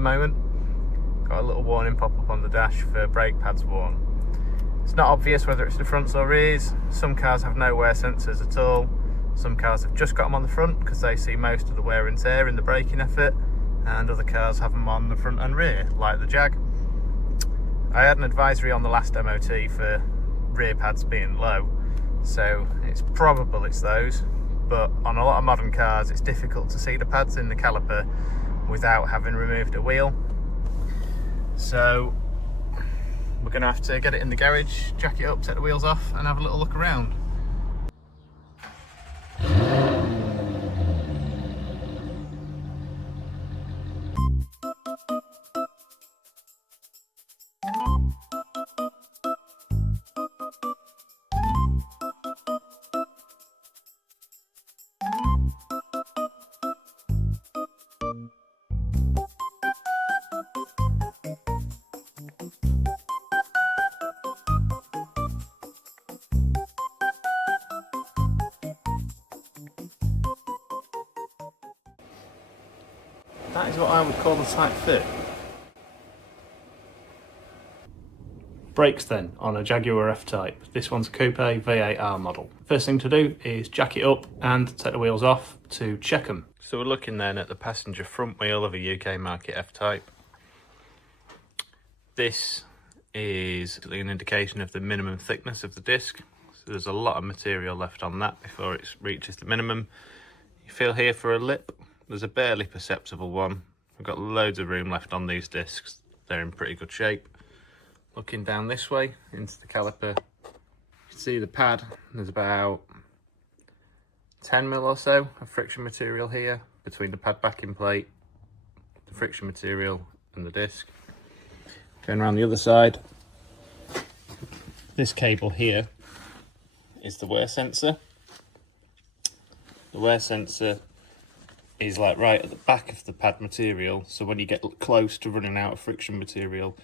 the moment. Got a little warning pop up on the dash for brake pads worn. It's not obvious whether it's the fronts or rears. Some cars have no wear sensors at all. Some cars have just got them on the front because they see most of the wear and tear in the braking effort, and other cars have them on the front and rear, like the Jag. I had an advisory on the last MOT for rear pads being low, so it's probable it's those, but on a lot of modern cars it's difficult to see the pads in the caliper without having removed a wheel. So we're going to have to get it in the garage, jack it up, take the wheels off and have a little look around. That is what I would call a tight fit. Brakes then on a Jaguar F-Type. This one's a coupe V8R model. First thing to do is jack it up and take the wheels off to check them. So we're looking then at the passenger front wheel of a UK market F-Type. This is an indication of the minimum thickness of the disc. So there's a lot of material left on that before it reaches the minimum. You feel here for a lip. There's a barely perceptible one. We've got loads of room left on these discs. They're in pretty good shape. Looking down this way into the caliper, you can see the pad. There's about 10mm or so of friction material here between the pad backing plate, the friction material and the disc. Going around the other side, this cable here is the wear sensor. The wear sensor is like right at the back of the pad material, so when you get close to running out of friction material,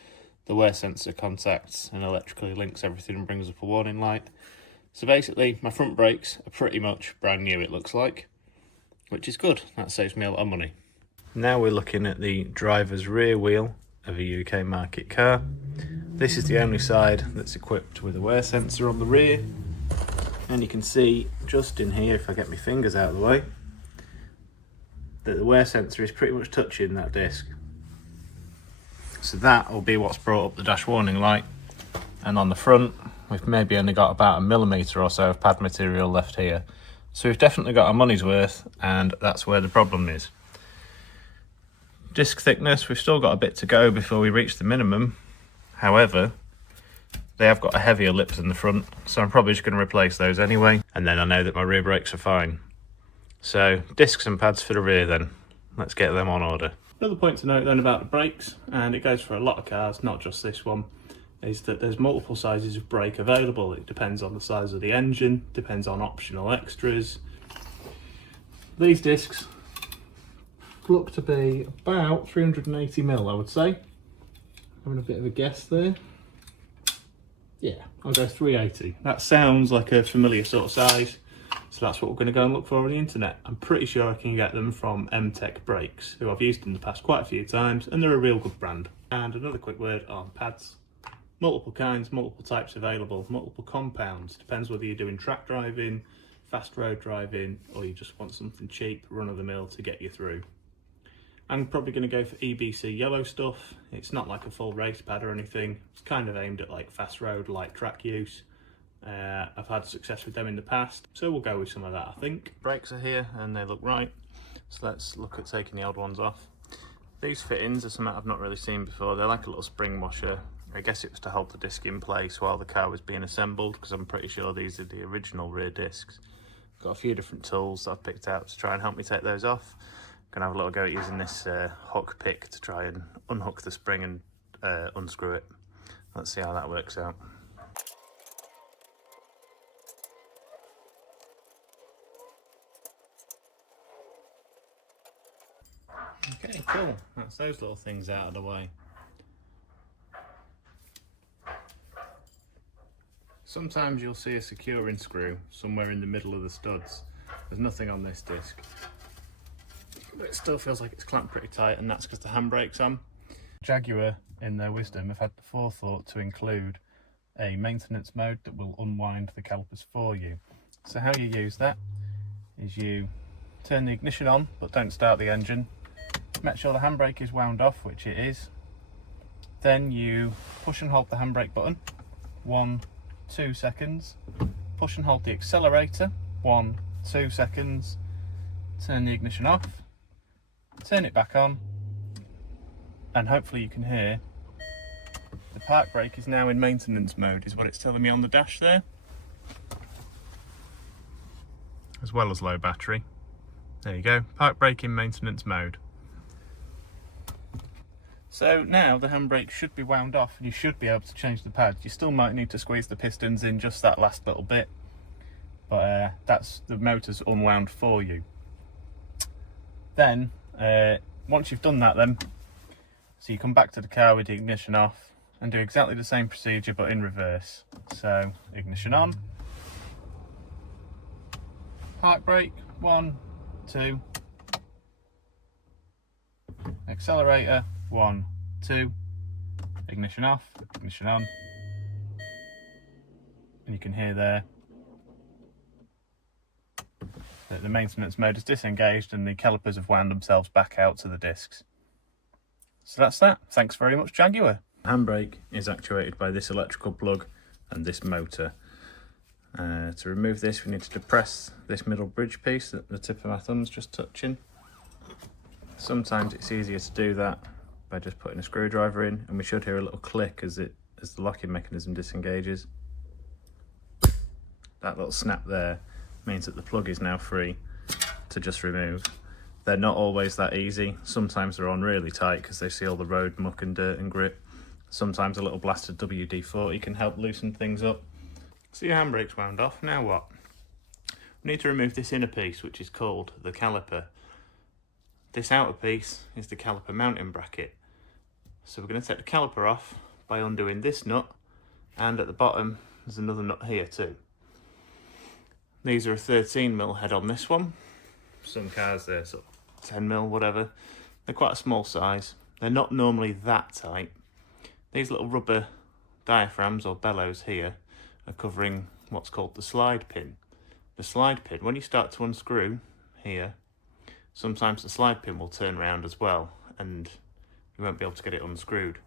the wear sensor contacts and electrically links everything and brings up a warning light. So basically my front brakes are pretty much brand new, it looks like, which is good. That saves me a lot of money. Now we're looking at the driver's rear wheel of a UK market car. This is the only side that's equipped with a wear sensor on the rear, and you can see just in here, if I get my fingers out of the way, that the wear sensor is pretty much touching that disc. So that will be what's brought up the dash warning light. And on the front, we've maybe only got about 1mm or so of pad material left here. So we've definitely got our money's worth, and that's where the problem is. Disc thickness, we've still got a bit to go before we reach the minimum. However, they have got a heavier lip than the front, so I'm probably just going to replace those anyway. And then I know that my rear brakes are fine. So discs and pads for the rear then. Let's get them on order. Another point to note then about the brakes, and it goes for a lot of cars, not just this one, is that there's multiple sizes of brake available. It depends on the size of the engine, depends on optional extras. These discs look to be about 380mm, I would say. Having a bit of a guess there. Yeah, I'll go 380. That sounds like a familiar sort of size. So that's what we're going to go and look for on the internet. I'm pretty sure I can get them from M-Tech Brakes, who I've used in the past quite a few times, and they're a real good brand. And another quick word on pads. Multiple kinds, multiple types available, multiple compounds. Depends whether you're doing track driving, fast road driving, or you just want something cheap, run-of-the-mill to get you through. I'm probably going to go for EBC yellow stuff. It's not like a full race pad or anything. It's kind of aimed at like fast road, light track use. I've had success with them in the past, so we'll go with some of that, I think. Brakes are here and they look right, so let's look at taking the old ones off. These fittings are something I've not really seen before. They're like a little spring washer. I guess it was to hold the disc in place while the car was being assembled, because I'm pretty sure these are the original rear discs. Got a few different tools that I've picked out to try and help me take those off. Gonna have a little go at using this hook pick to try and unhook the spring and unscrew it. Let's see how that works out. Okay, cool. That's those little things out of the way. Sometimes you'll see a securing screw somewhere in the middle of the studs. There's nothing on this disc. but it still feels like it's clamped pretty tight, and that's because the handbrake's on. Jaguar, in their wisdom, have had the forethought to include a maintenance mode that will unwind the calipers for you. So how you use that is you turn the ignition on but don't start the engine, make sure the handbrake is wound off, which it is, then you push and hold the handbrake button 1-2 seconds, push and hold the accelerator 1-2 seconds, turn the ignition off, turn it back on, and hopefully you can hear the park brake is now in maintenance mode, is what it's telling me on the dash there. As well as low battery. There you go, park brake in maintenance mode. So now the handbrake should be wound off and you should be able to change the pads. You still might need to squeeze the pistons in just that last little bit, but that's the motor's unwound for you. Then, once you've done that then, so you come back to the car with the ignition off and do exactly the same procedure but in reverse. So ignition on, park brake, 1, 2, accelerator, 1, 2, ignition off, ignition on, and you can hear there that the maintenance mode is disengaged and the calipers have wound themselves back out to the discs. So that's that. Thanks very much, Jaguar. Handbrake is actuated by this electrical plug and this motor. To remove this, we need to depress this middle bridge piece that the tip of my thumb's just touching. Sometimes it's easier to do that by just putting a screwdriver in, and we should hear a little click as the locking mechanism disengages. That little snap there means that the plug is now free to just remove. They're not always that easy. Sometimes they're on really tight because they see all the road muck and dirt and grit. Sometimes a little blasted WD-40 can help loosen things up. So your handbrake's wound off, now what? We need to remove this inner piece, which is called the caliper. This outer piece is the caliper mounting bracket. So we're going to take the caliper off by undoing this nut, and at the bottom there's another nut here too. These are a 13mm head on this one. Some cars they're sort of 10mm, whatever. They're quite a small size. They're not normally that tight. These little rubber diaphragms or bellows here are covering what's called the slide pin. The slide pin, when you start to unscrew here, sometimes the slide pin will turn around as well and you won't be able to get it unscrewed.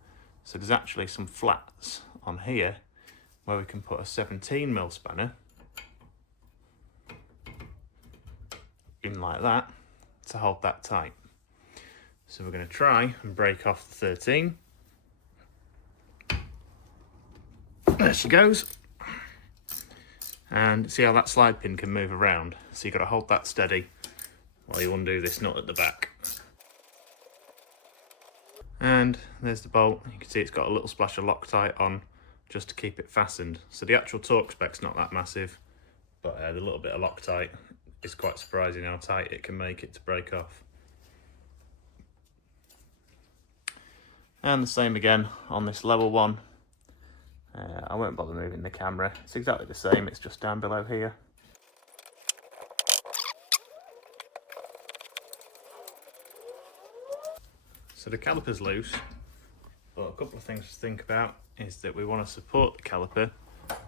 So there's actually some flats on here where we can put a 17mm spanner in like that to hold that tight. So we're going to try and break off the 13. There she goes. And see how that slide pin can move around. So you've got to hold that steady while you undo this nut at the back. And there's the bolt. You can see it's got a little splash of Loctite on just to keep it fastened. So the actual torque spec's not that massive, but the little bit of Loctite is quite surprising how tight it can make it to break off. And the same again on this lower one. I won't bother moving the camera. It's exactly the same, it's just down below here. So the caliper's loose, but a couple of things to think about is that we want to support the caliper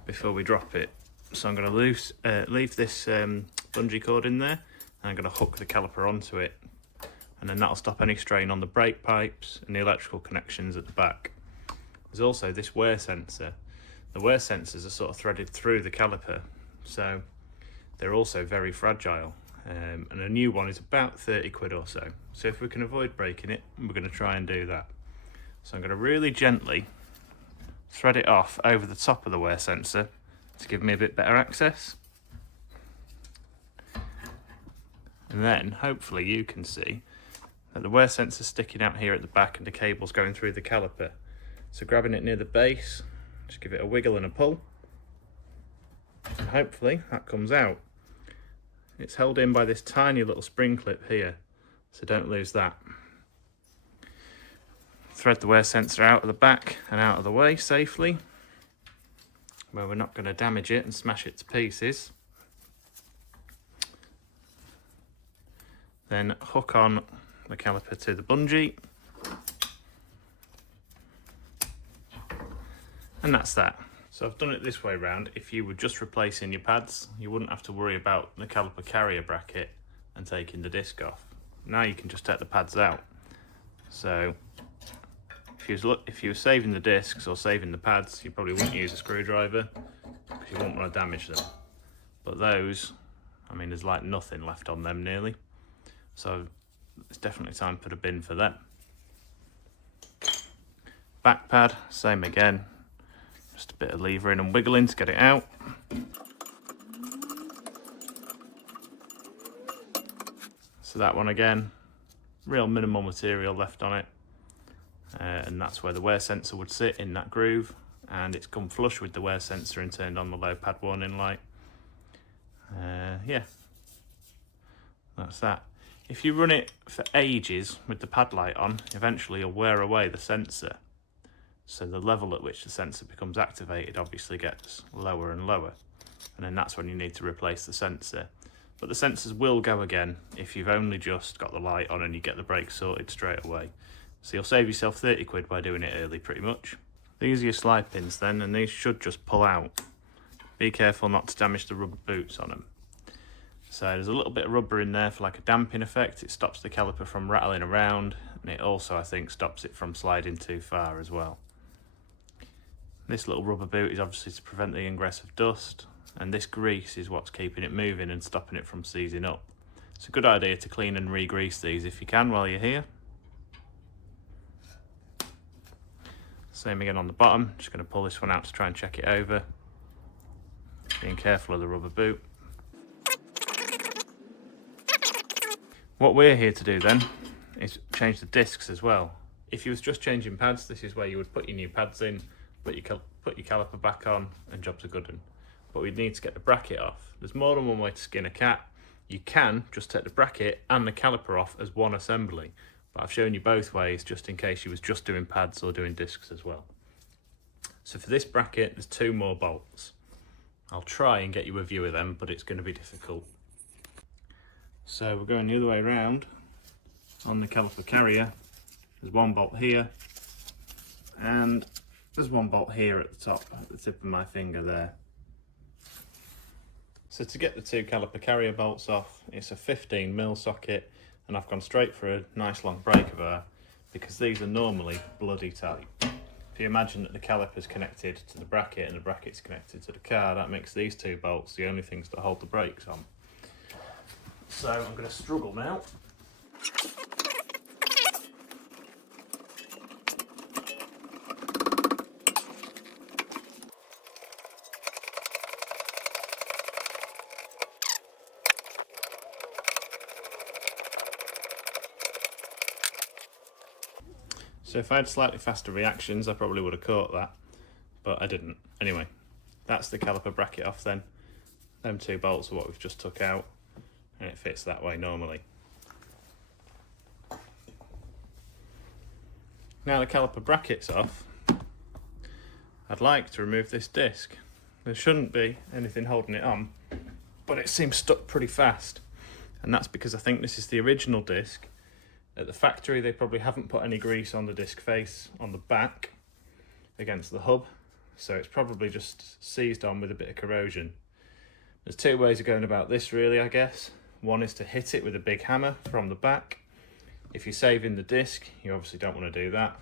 before we drop it. So I'm going to leave this bungee cord in there, and I'm going to hook the caliper onto it, and then that'll stop any strain on the brake pipes and the electrical connections at the back. There's also this wear sensor. The wear sensors are sort of threaded through the caliper, so they're also very fragile. And a new one is about 30 quid or so. So if we can avoid breaking it, we're going to try and do that. So I'm going to really gently thread it off over the top of the wear sensor to give me a bit better access. And then hopefully you can see that the wear sensor's sticking out here at the back and the cable's going through the caliper. So grabbing it near the base, just give it a wiggle and a pull, and hopefully that comes out. It's held in by this tiny little spring clip here, so don't lose that. Thread the wear sensor out of the back and out of the way safely, where we're not going to damage it and smash it to pieces. Then hook on the caliper to the bungee. And that's that. So I've done it this way round. If you were just replacing your pads, you wouldn't have to worry about the caliper carrier bracket and taking the disc off. Now you can just take the pads out. So if you were saving the discs or saving the pads, you probably wouldn't use a screwdriver because you wouldn't want to damage them. But those, I mean, there's like nothing left on them nearly. So it's definitely time to put a bin for them. Back pad, same again. Just a bit of levering and wiggling to get it out. So that one again, real minimal material left on it. And that's where the wear sensor would sit, in that groove. And it's come flush with the wear sensor and turned on the low pad warning light. Yeah, that's that. If you run it for ages with the pad light on, eventually you'll wear away the sensor. So the level at which the sensor becomes activated obviously gets lower and lower. And then that's when you need to replace the sensor. But the sensors will go again if you've only just got the light on and you get the brakes sorted straight away. So you'll save yourself 30 quid by doing it early pretty much. These are your slide pins then, and these should just pull out. Be careful not to damage the rubber boots on them. So there's a little bit of rubber in there for like a damping effect. It stops the caliper from rattling around, and it also, I think, stops it from sliding too far as well. This little rubber boot is obviously to prevent the ingress of dust, and this grease is what's keeping it moving and stopping it from seizing up. It's a good idea to clean and re-grease these if you can while you're here. Same again on the bottom. Just going to pull this one out to try and check it over. Being careful of the rubber boot. What we're here to do then is change the discs as well. If you was just changing pads, this is where you would put your new pads in, put your caliper back on, and jobs are good. But we'd need to get the bracket off. There's more than one way to skin a cat. You can just take the bracket and the caliper off as one assembly, but I've shown you both ways just in case you was just doing pads or doing discs as well. So for this bracket, there's 2 more bolts. I'll try and get you a view of them, but it's going to be difficult. So we're going the other way around. On the caliper carrier, there's 1 bolt here, and there's 1 bolt here at the top, at the tip of my finger there. So to get the 2 caliper carrier bolts off, it's a 15mm socket, and I've gone straight for a nice long breaker bar because these are normally bloody tight. If you imagine that the caliper's connected to the bracket and the bracket's connected to the car, that makes these 2 bolts the only things that hold the brakes on. So I'm going to struggle now. So if I had slightly faster reactions, I probably would have caught that, but I didn't. Anyway, that's the caliper bracket off then. Them 2 bolts are what we've just took out, and it fits that way normally. Now the caliper bracket's off, I'd like to remove this disc. There shouldn't be anything holding it on, but it seems stuck pretty fast. And that's because I think this is the original disc. At the factory, they probably haven't put any grease on the disc face on the back against the hub, so it's probably just seized on with a bit of corrosion. There's 2 ways of going about this really, I guess. One is to hit it with a big hammer from the back. If you're saving the disc, you obviously don't want to do that.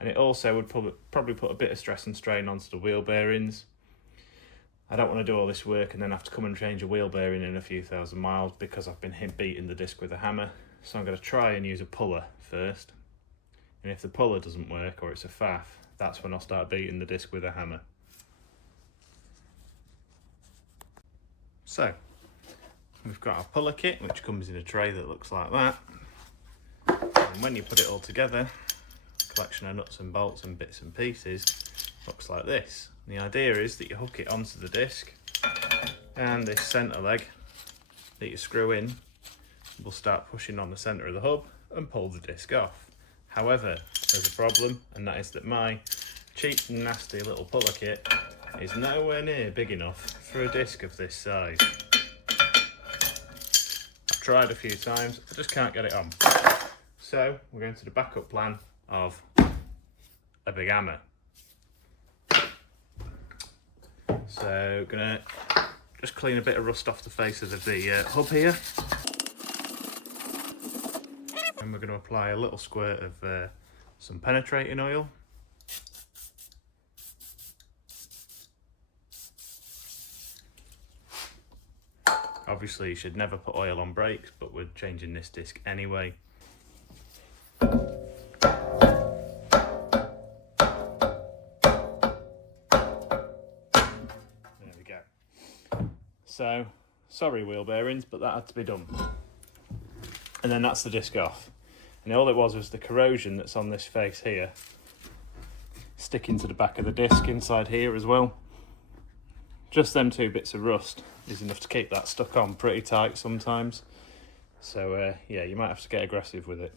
And it also would probably put a bit of stress and strain onto the wheel bearings. I don't want to do all this work and then have to come and change a wheel bearing in a few thousand miles because I've been beating the disc with a hammer. So I'm going to try and use a puller first. And if the puller doesn't work or it's a faff, that's when I'll start beating the disc with a hammer. So, we've got our puller kit, which comes in a tray that looks like that. And when you put it all together, a collection of nuts and bolts and bits and pieces looks like this. And the idea is that you hook it onto the disc, and this centre leg that you screw in will start pushing on the centre of the hub and pull the disc off. However, there's a problem, and that is that my cheap nasty little puller kit is nowhere near big enough for a disc of this size. I've tried a few times, I just can't get it on. So we're going to the backup plan of a big hammer. So gonna just clean a bit of rust off the faces of the hub here. And we're going to apply a little squirt of some penetrating oil. Obviously you should never put oil on brakes, but we're changing this disc anyway. There we go. So, sorry wheel bearings, but that had to be done. And then that's the disc off. And all it was the corrosion that's on this face here, sticking to the back of the disc inside here as well. Just them two bits of rust is enough to keep that stuck on pretty tight sometimes. So yeah, you might have to get aggressive with it.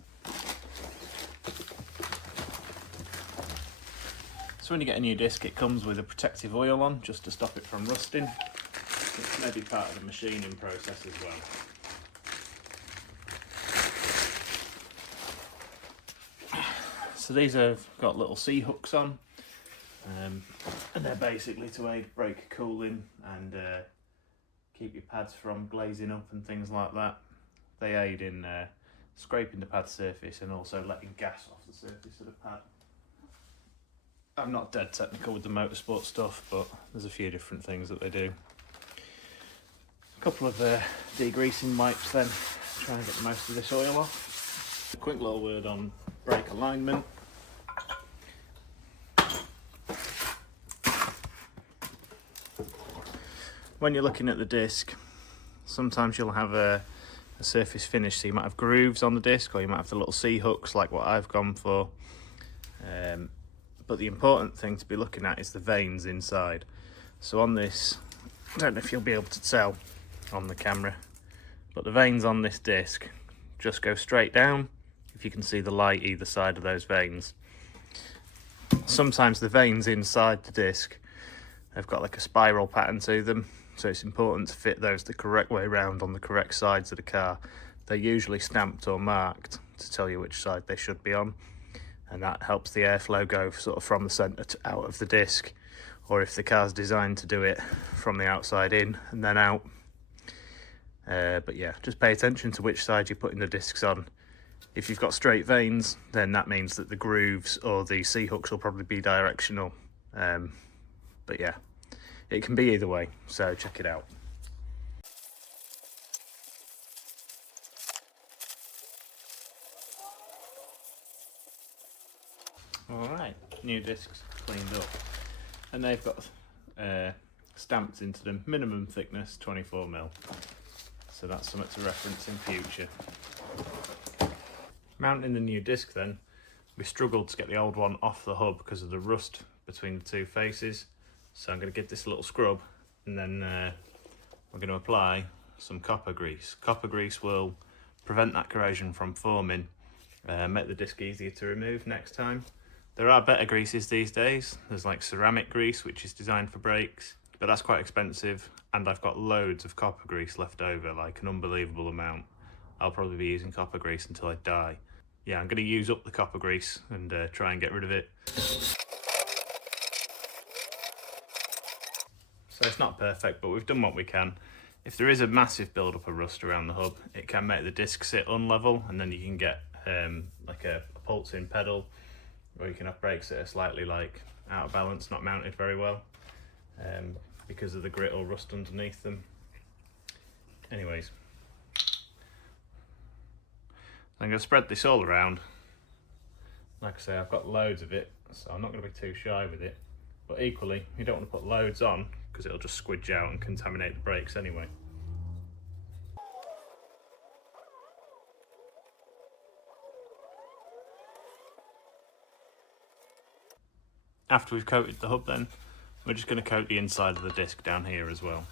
So when you get a new disc, it comes with a protective oil on, just to stop it from rusting. It may be part of the machining process as well. So these have got little C-hooks on, and they're basically to aid brake cooling and keep your pads from glazing up and things like that. They aid in scraping the pad surface and also letting gas off the surface of the pad. I'm not dead technical with the motorsport stuff, but there's a few different things that they do. A couple of degreasing wipes then, try and get most of this oil off. A quick little word on brake alignment. When you're looking at the disc, sometimes you'll have a surface finish, so you might have grooves on the disc, or you might have the little C-hooks like what I've gone for. But the important thing to be looking at is the veins inside. So on this, I don't know if you'll be able to tell on the camera, but the veins on this disc just go straight down, if you can see the light either side of those veins. Sometimes the veins inside the disc have got like a spiral pattern to them, so it's important to fit those the correct way round on the correct sides of the car. They're usually stamped or marked to tell you which side they should be on, and that helps the airflow go sort of from the centre to out of the disc, or if the car's designed to do it from the outside in and then out. But yeah, just pay attention to which side you're putting the discs on. If you've got straight veins, then that means that the grooves or the C-hooks will probably be directional. But yeah, it can be either way, so check it out. Alright, new discs cleaned up, and they've got stamped into them, minimum thickness 24mm, so that's something to reference in future. Mounting the new disc then, we struggled to get the old one off the hub because of the rust between the two faces, so I'm going to give this a little scrub, and then we're going to apply some copper grease. Copper grease will prevent that corrosion from forming, make the disc easier to remove next time. There are better greases these days. There's like ceramic grease, which is designed for brakes, but that's quite expensive, and I've got loads of copper grease left over, like an unbelievable amount. I'll probably be using copper grease until I die. Yeah, I'm going to use up the copper grease and try and get rid of it. So it's not perfect, but we've done what we can. If there is a massive build-up of rust around the hub, it can make the disc sit unlevel, and then you can get like a pulsing pedal, or you can have brakes that are slightly like out of balance, not mounted very well, because of the grit or rust underneath them. Anyways, I'm going to spread this all around. Like I say, I've got loads of it, so I'm not going to be too shy with it, but equally you don't want to put loads on because it'll just squidge out and contaminate the brakes anyway. After we've coated the hub then, we're just going to coat the inside of the disc down here as well.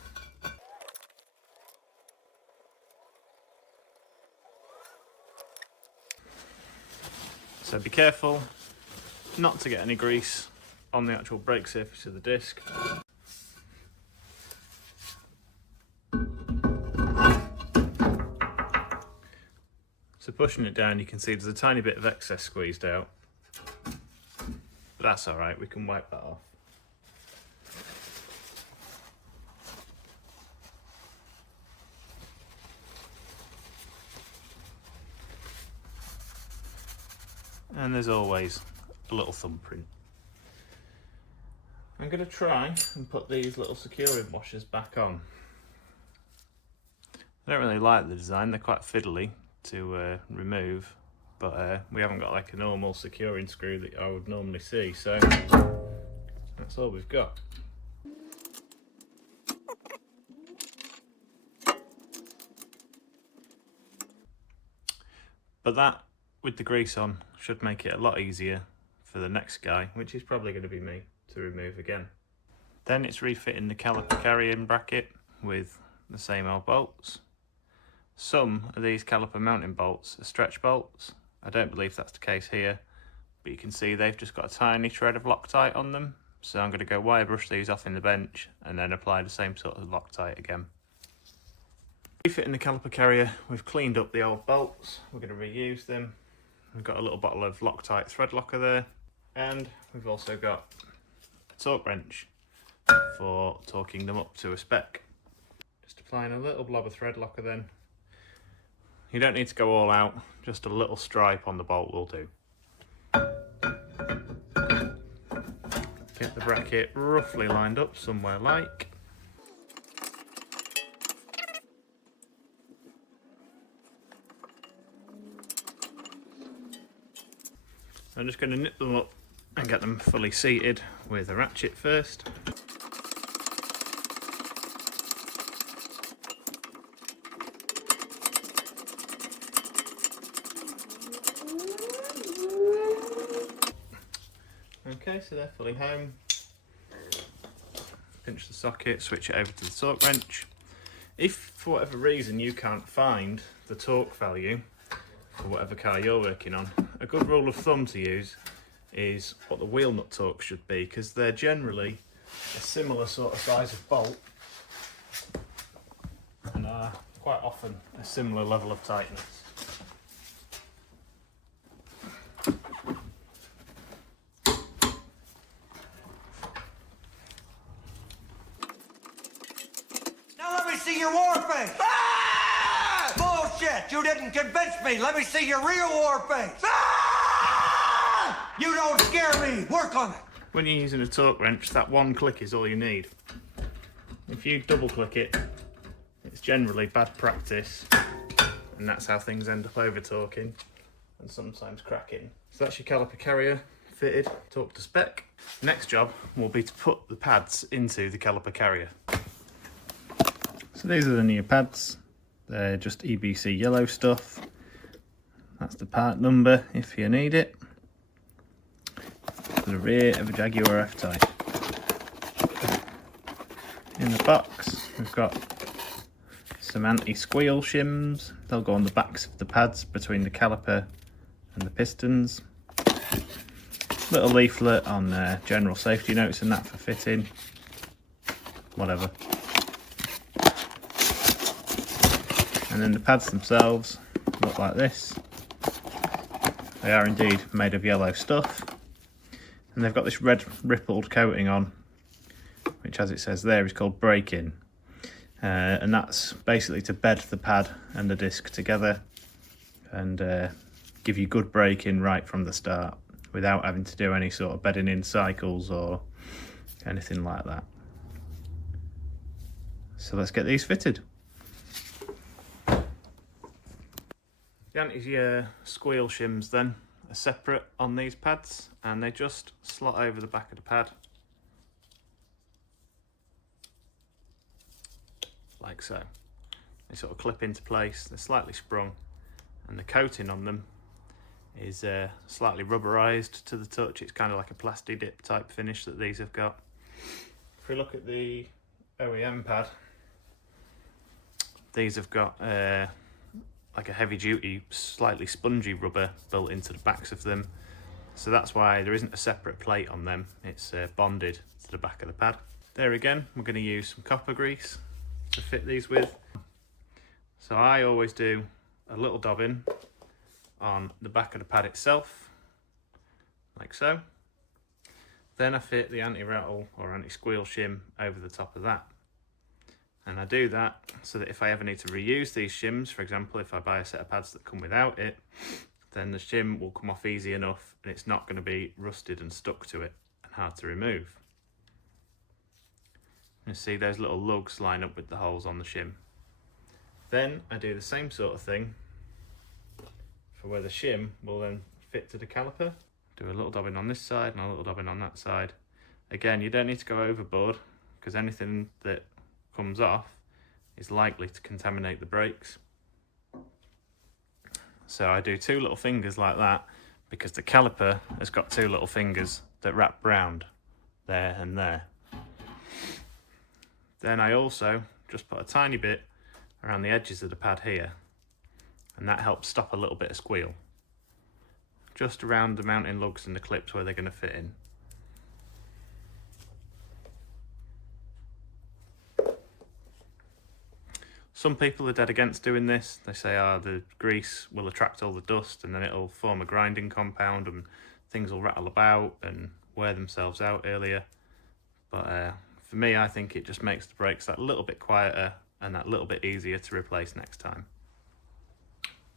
So be careful not to get any grease on the actual brake surface of the disc. So pushing it down, you can see there's a tiny bit of excess squeezed out. But that's all right, we can wipe that off. And there's always a little thumbprint. I'm going to try and put these little securing washers back on. I don't really like the design, they're quite fiddly to remove, but we haven't got like a normal securing screw that I would normally see, so that's all we've got. But that, with the grease on, should make it a lot easier for the next guy, which is probably going to be me, to remove again. Then it's refitting the caliper carrying bracket with the same old bolts. Some of these caliper mounting bolts are stretch bolts. I don't believe that's the case here, but you can see they've just got a tiny shred of Loctite on them. So I'm going to go wire brush these off in the bench and then apply the same sort of Loctite again. Refitting the caliper carrier, we've cleaned up the old bolts. We're going to reuse them. We've got a little bottle of Loctite thread locker there, and we've also got a torque wrench for torquing them up to a spec. Just applying a little blob of thread locker then. You don't need to go all out, just a little stripe on the bolt will do. Get the bracket roughly lined up somewhere like. I'm just going to nip them up and get them fully seated with a ratchet first. Okay, so they're fully home. Pinch the socket, switch it over to the torque wrench. If for whatever reason you can't find the torque value for whatever car you're working on, a good rule of thumb to use is what the wheel nut torque should be, because they're generally a similar sort of size of bolt and are quite often a similar level of tightness. See your war face! Ah! Bullshit! You didn't convince me! Let me see your real war face! Ah! You don't scare me! Work on it! When you're using a torque wrench, that one click is all you need. If you double click it, it's generally bad practice, and that's how things end up over torquing and sometimes cracking. So that's your caliper carrier fitted, torque to spec. Next job will be to put the pads into the caliper carrier. So these are the new pads. They're just EBC yellow stuff. That's the part number if you need it. For the rear of a Jaguar F-Type. In the box we've got some anti-squeal shims. They'll go on the backs of the pads between the caliper and the pistons. Little leaflet on general safety notes and that for fitting. Whatever. And then the pads themselves look like this. They are indeed made of yellow stuff. And they've got this red rippled coating on, which, as it says there, is called braking. And that's basically to bed the pad and the disc together and give you good braking right from the start without having to do any sort of bedding in cycles or anything like that. So let's get these fitted. The anti-squeal shims then are separate on these pads, and they just slot over the back of the pad like so. They sort of clip into place, they're slightly sprung, and the coating on them is slightly rubberized to the touch. It's kind of like a plasti dip type finish that these have got. If we look at the OEM pad, these have got like a heavy duty, slightly spongy rubber built into the backs of them. So that's why there isn't a separate plate on them. It's bonded to the back of the pad. There again, we're going to use some copper grease to fit these with. So I always do a little dabbing on the back of the pad itself, like so. Then I fit the anti-rattle or anti-squeal shim over the top of that. And I do that so that if I ever need to reuse these shims, for example, if I buy a set of pads that come without it, then the shim will come off easy enough and it's not going to be rusted and stuck to it and hard to remove. You see those little lugs line up with the holes on the shim. Then I do the same sort of thing for where the shim will then fit to the caliper. Do a little dobbing on this side and a little dobbing on that side. Again, you don't need to go overboard because anything that comes off is likely to contaminate the brakes. So I do 2 little fingers like that because the caliper has got 2 little fingers that wrap round there and there. Then I also just put a tiny bit around the edges of the pad here, and that helps stop a little bit of squeal. Just around the mounting lugs and the clips where they're going to fit in. Some people are dead against doing this. They say, the grease will attract all the dust and then it'll form a grinding compound and things will rattle about and wear themselves out earlier. But for me, I think it just makes the brakes that little bit quieter and that little bit easier to replace next time.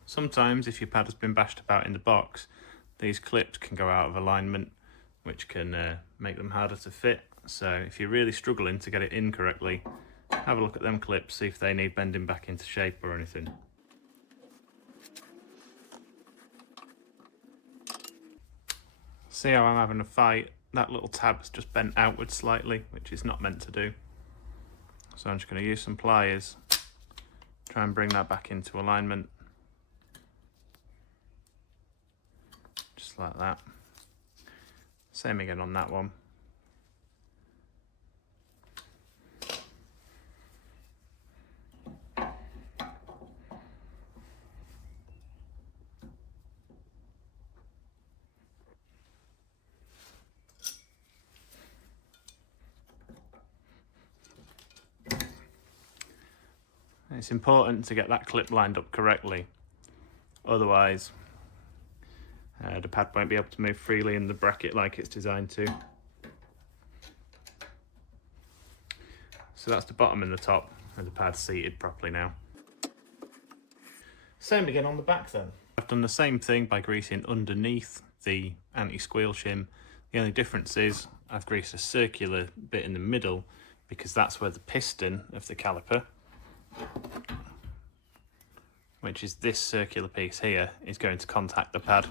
Sometimes if your pad has been bashed about in the box, these clips can go out of alignment, which can make them harder to fit. So if you're really struggling to get it in correctly, have a look at them clips, see if they need bending back into shape or anything. See how I'm having a fight? That little tab's just bent outwards slightly, which is not meant to do. So I'm just going to use some pliers, try and bring that back into alignment. Just like that. Same again on that one. It's important to get that clip lined up correctly, otherwise the pad won't be able to move freely in the bracket like it's designed to. So that's the bottom and the top, and the pad's seated properly now. Same again on the back then. I've done the same thing by greasing underneath the anti-squeal shim. The only difference is I've greased a circular bit in the middle because that's where the piston of the caliper, which is this circular piece here, is going to contact the pad.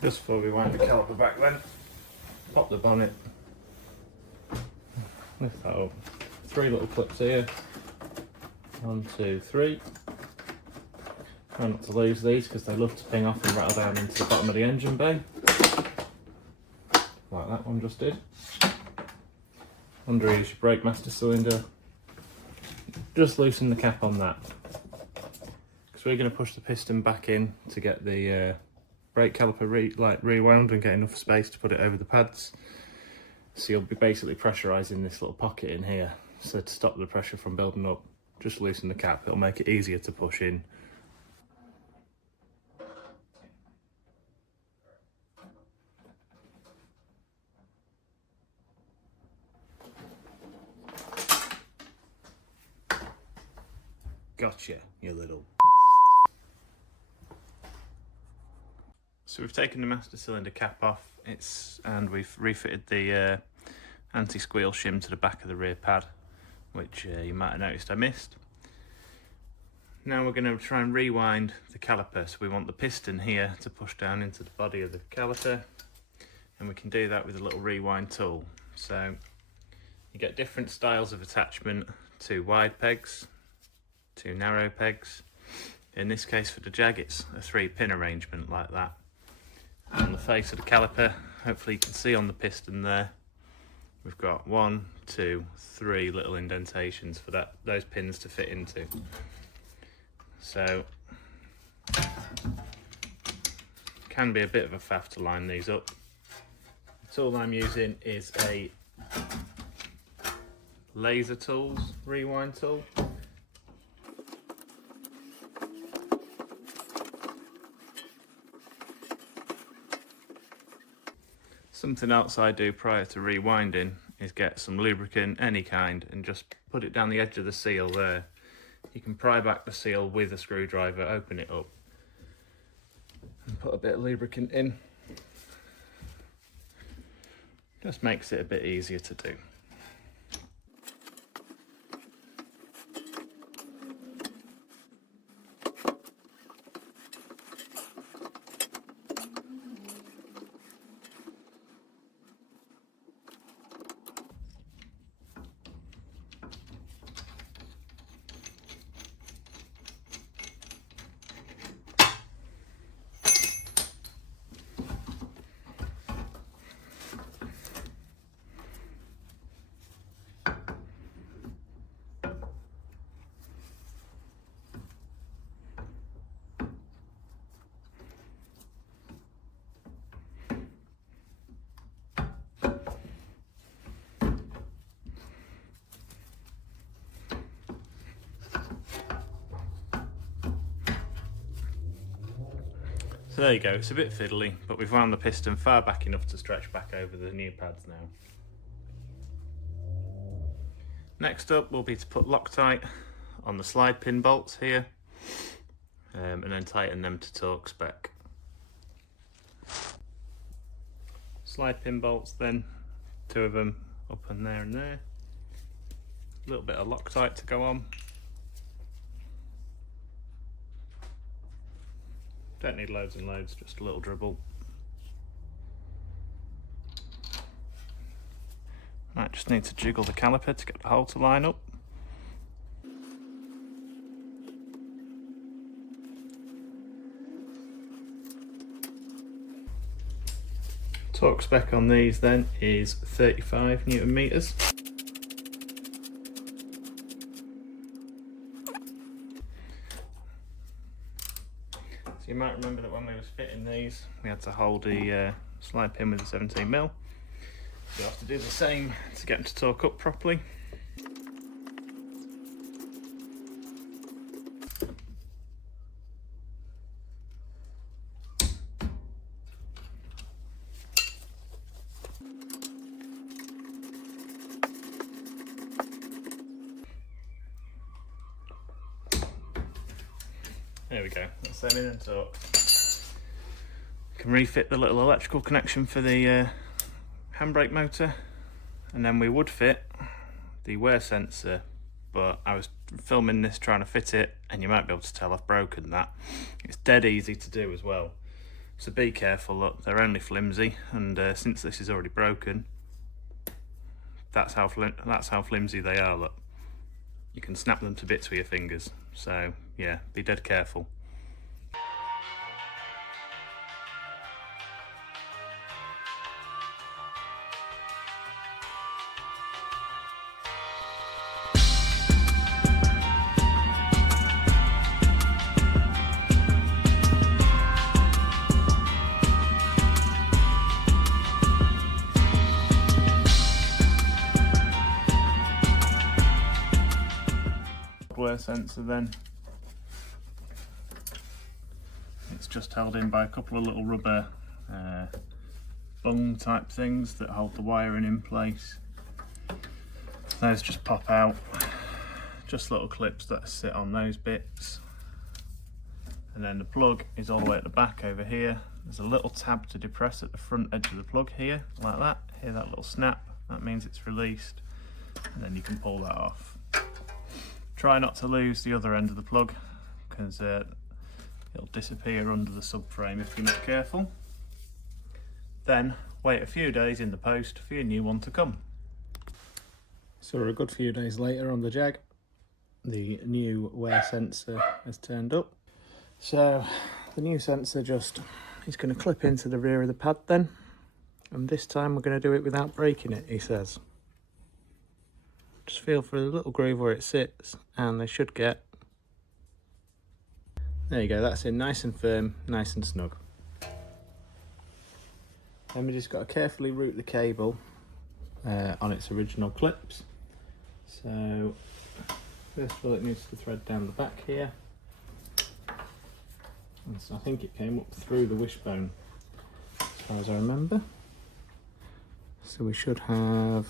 Just before we wind the caliper back then, pop the bonnet, lift that up. 3 little clips here, 1, 2, 3. Try not to lose these because they love to ping off and rattle down into the bottom of the engine bay, like that one just did. Under here is your brake master cylinder. Just loosen the cap on that, because we're going to push the piston back in to get the brake caliper rewound and get enough space to put it over the pads. So you'll be basically pressurising this little pocket in here. So to stop the pressure from building up, just loosen the cap. It'll make it easier to push in. Gotcha, you little. So we've taken the master cylinder cap off, and we've refitted the anti-squeal shim to the back of the rear pad, which you might have noticed I missed. Now we're going to try and rewind the caliper. So we want the piston here to push down into the body of the caliper, and we can do that with a little rewind tool. So you get different styles of attachment to wide pegs, to narrow pegs. In this case for the Jag, it's a 3-pin arrangement like that. And on the face of the caliper, hopefully you can see on the piston there, we've got 1, 2, 3 little indentations for those pins to fit into. So can be a bit of a faff to line these up. The tool I'm using is a Laser Tools rewind tool. Something else I do prior to rewinding is get some lubricant, any kind, and just put it down the edge of the seal there. You can pry back the seal with a screwdriver, open it up, and put a bit of lubricant in. Just makes it a bit easier to do. So there you go, it's a bit fiddly, but we've wound the piston far back enough to stretch back over the new pads now. Next up will be to put Loctite on the slide pin bolts here, and then tighten them to torque spec. Slide pin bolts then, 2 of them up and there. A little bit of Loctite to go on. Don't need loads and loads, just a little dribble. Might just need to jiggle the caliper to get the hole to line up. Torque spec on these then is 35 Newton meters. So you might remember that when we were fitting these, we had to hold the slide pin with a 17mm. You'll have to do the same to get them to torque up properly. There we go, that's them in and torque. Can refit the little electrical connection for the handbrake motor, and then we would fit the wear sensor, but I was filming this trying to fit it, and you might be able to tell I've broken that. It's dead easy to do as well, so be careful. Look, they're only flimsy, and since this is already broken, that's how flimsy they are. Look, you can snap them to bits with your fingers, so yeah, be dead careful. Wear sensor then, it's just held in by a couple of little rubber bung type things that hold the wiring in place. Those just pop out, just little clips that sit on those bits, and then the plug is all the way at the back over here. There's a little tab to depress at the front edge of the plug here, like that. Hear that little snap? That means it's released, and then you can pull that off. Try not to lose the other end of the plug, because it'll disappear under the subframe if you're not careful. Then wait a few days in the post for your new one to come. So we're a good few days later on the Jag. The new wear sensor has turned up. So the new sensor is going to clip into the rear of the pad then, and this time we're going to do it without breaking it, he says. Just feel for the little groove where it sits, and they should get. There you go, that's in nice and firm, nice and snug. Then we just got to carefully route the cable on its original clips. So first of all, it needs to thread down the back here. And so I think it came up through the wishbone, as far as I remember. So we should have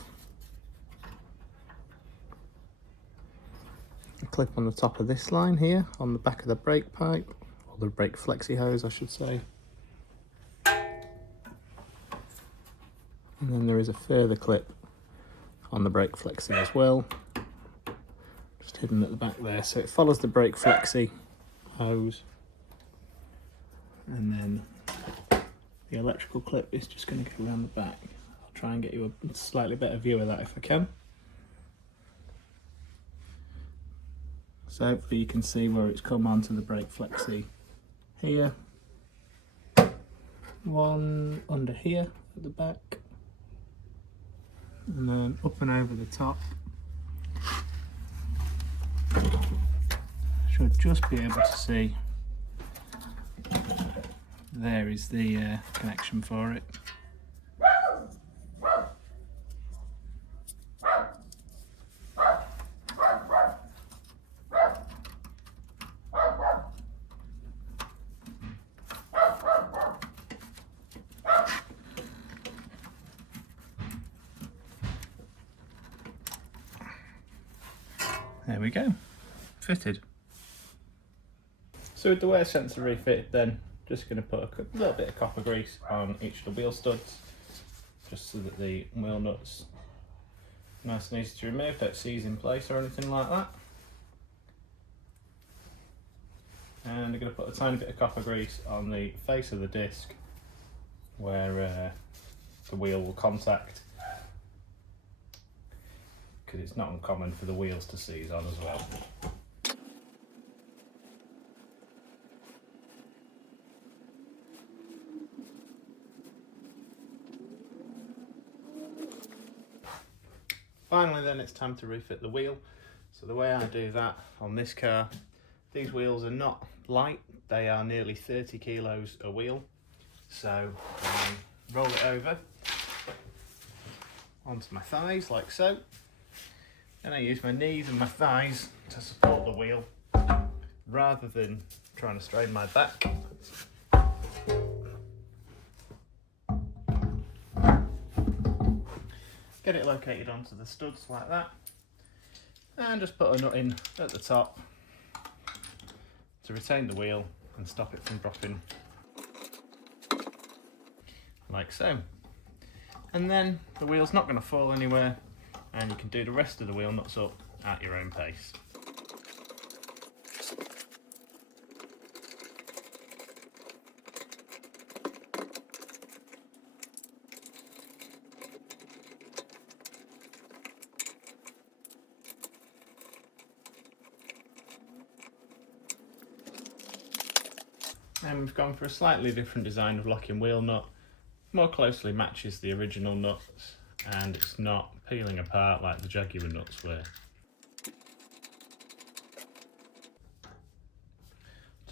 a clip on the top of this line here, on the back of the brake pipe, or the brake flexi hose I should say. And then there is a further clip on the brake flexi as well, just hidden at the back there. So it follows the brake flexi hose, and then the electrical clip is just going to go around the back. I'll try and get you a slightly better view of that if I can. So hopefully you can see where it's come onto the brake flexi here. One under here at the back, and then up and over the top. Should just be able to see. There is the connection for it. There we go, fitted. So with the wear sensor refitted then, just going to put a little bit of copper grease on each of the wheel studs, just so that the wheel nuts nice and easy to remove, don't seize in place or anything like that. And I'm going to put a tiny bit of copper grease on the face of the disc where the wheel will contact, because it's not uncommon for the wheels to seize on as well. Finally then, it's time to refit the wheel. So the way I do that on this car, these wheels are not light, they are nearly 30 kilos a wheel. So roll it over onto my thighs like so. Then I use my knees and my thighs to support the wheel, rather than trying to strain my back. Get it located onto the studs like that, and just put a nut in at the top to retain the wheel and stop it from dropping, like so. And then the wheel's not going to fall anywhere, and you can do the rest of the wheel nuts up at your own pace. And we've gone for a slightly different design of locking wheel nut, more closely matches the original nuts, and it's not peeling apart like the Jaguar nuts were.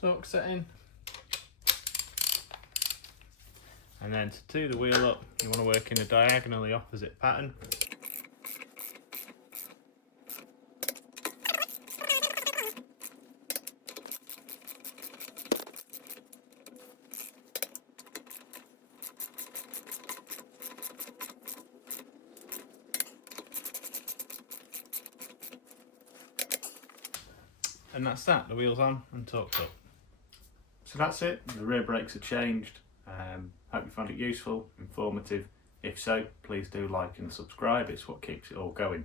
Torque setting, and then to do the wheel up you want to work in a diagonally opposite pattern. And that's that, the wheel's on and torqued up. So that's it, the rear brakes are changed. Hope you found it useful, informative. If so, please do like and subscribe, it's what keeps it all going.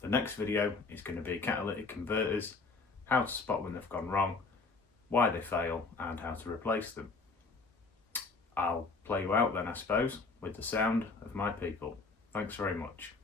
The next video is going to be catalytic converters, how to spot when they've gone wrong, why they fail, and how to replace them. I'll play you out then, I suppose, with the sound of my people. Thanks very much.